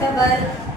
Bye-bye.